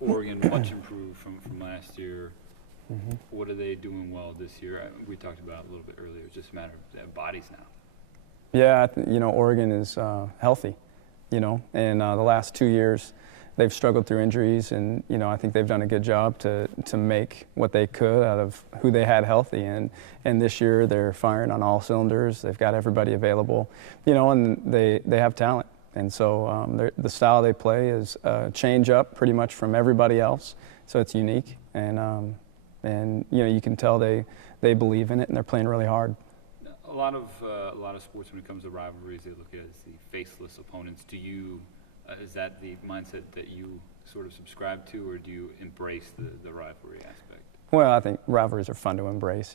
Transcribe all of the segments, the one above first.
Oregon, much improved from last year. What are they doing well this year? We talked about it a little bit earlier. It's just a matter of their bodies now. Yeah, Oregon is healthy, and the last 2 years they've struggled through injuries, and I think they've done a good job to make what they could out of who they had healthy, and this year they're firing on all cylinders. They've got everybody available, and they have talent, and so the style they play is change up pretty much from everybody else, so it's unique, and you can tell they believe in it and they're playing really hard. A lot of sports, when it comes to rivalries, they look at it as the faceless opponents. Do you? Is that the mindset that you sort of subscribe to, or do you embrace the rivalry aspect? Well, I think rivalries are fun to embrace,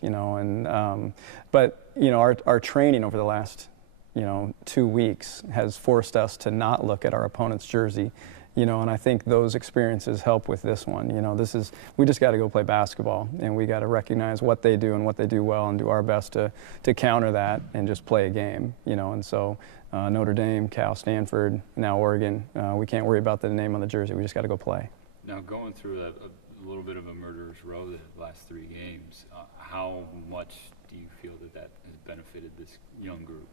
but our training over the last 2 weeks has forced us to not look at our opponent's jersey, and I think those experiences help with this one. We just got to go play basketball, and we got to recognize what they do and what they do well, and do our best to counter that and just play a game, and so Notre Dame, Cal, Stanford, now Oregon, we can't worry about the name on the jersey. We just got to go play. Now, going through a little bit of a murderer's row the last 3 games, how much do you feel that has benefited this young group?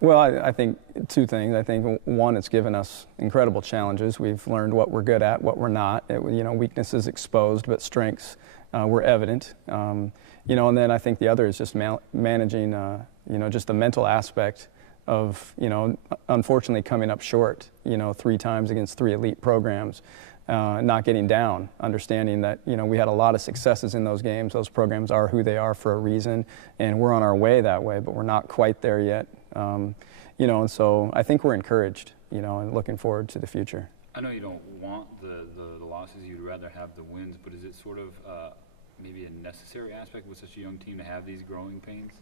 Well, I think 2 things. I think, one, it's given us incredible challenges. We've learned what we're good at, what we're not. Weaknesses exposed, but strengths were evident. And then I think the other is just managing, just the mental aspect of, unfortunately coming up short, 3 times against 3 elite programs, not getting down, understanding that, we had a lot of successes in those games. Those programs are who they are for a reason, and we're on our way that way, but we're not quite there yet. And so I think we're encouraged, and looking forward to the future. I know you don't want the losses, you'd rather have the wins, but is it sort of maybe a necessary aspect with such a young team to have these growing pains?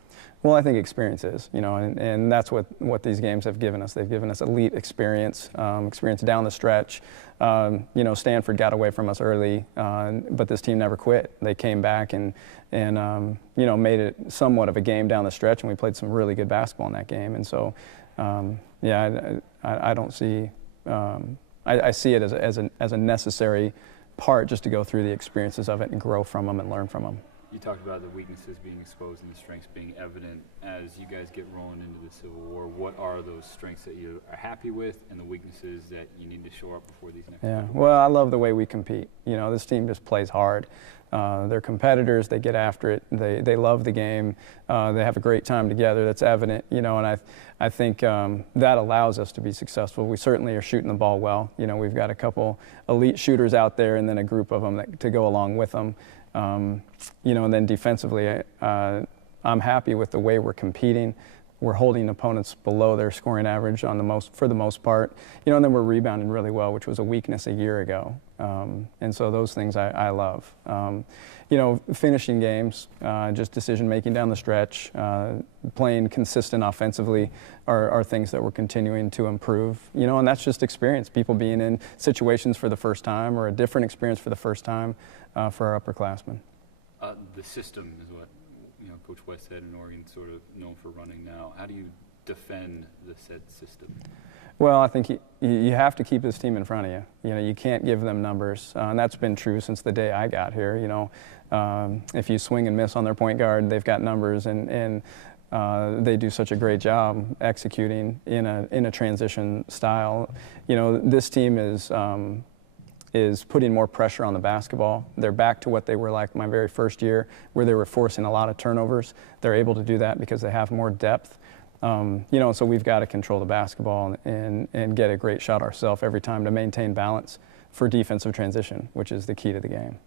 Well, I think experience is, and that's what these games have given us. They've given us elite experience, experience down the stretch. Stanford got away from us early, but this team never quit. They came back and made it somewhat of a game down the stretch, and we played some really good basketball in that game. And so, I don't see. I see it as a necessary part just to go through the experiences of it and grow from them and learn from them. You talked about the weaknesses being exposed and the strengths being evident. As you guys get rolling into the Civil War, what are those strengths that you are happy with and the weaknesses that you need to shore up before these next Yeah, well, I love the way we compete. This team just plays hard. They're competitors. They get after it. They love the game. They have a great time together. That's evident, and I think that allows us to be successful. We certainly are shooting the ball well. We've got a couple elite shooters out there and then a group of them to go along with them. And then defensively, I'm happy with the way we're competing. We're holding opponents below their scoring average for the most part. And then we're rebounding really well, which was a weakness a year ago. And so those things I love. Finishing games, just decision-making down the stretch, playing consistent offensively are things that we're continuing to improve. And that's just experience. People being in situations for the first time or a different experience for the first time for our upperclassmen. The system is what Coach Westhead in Oregon sort of known for running now. How do you defend the said system? Well, I think you have to keep this team in front of you. You can't give them numbers, and that's been true since the day I got here. If you swing and miss on their point guard, they've got numbers, and they do such a great job executing in a transition style. This team is putting more pressure on the basketball. They're back to what they were like my very first year, where they were forcing a lot of turnovers. They're able to do that because they have more depth. So we've got to control the basketball and get a great shot ourselves every time to maintain balance for defensive transition, which is the key to the game.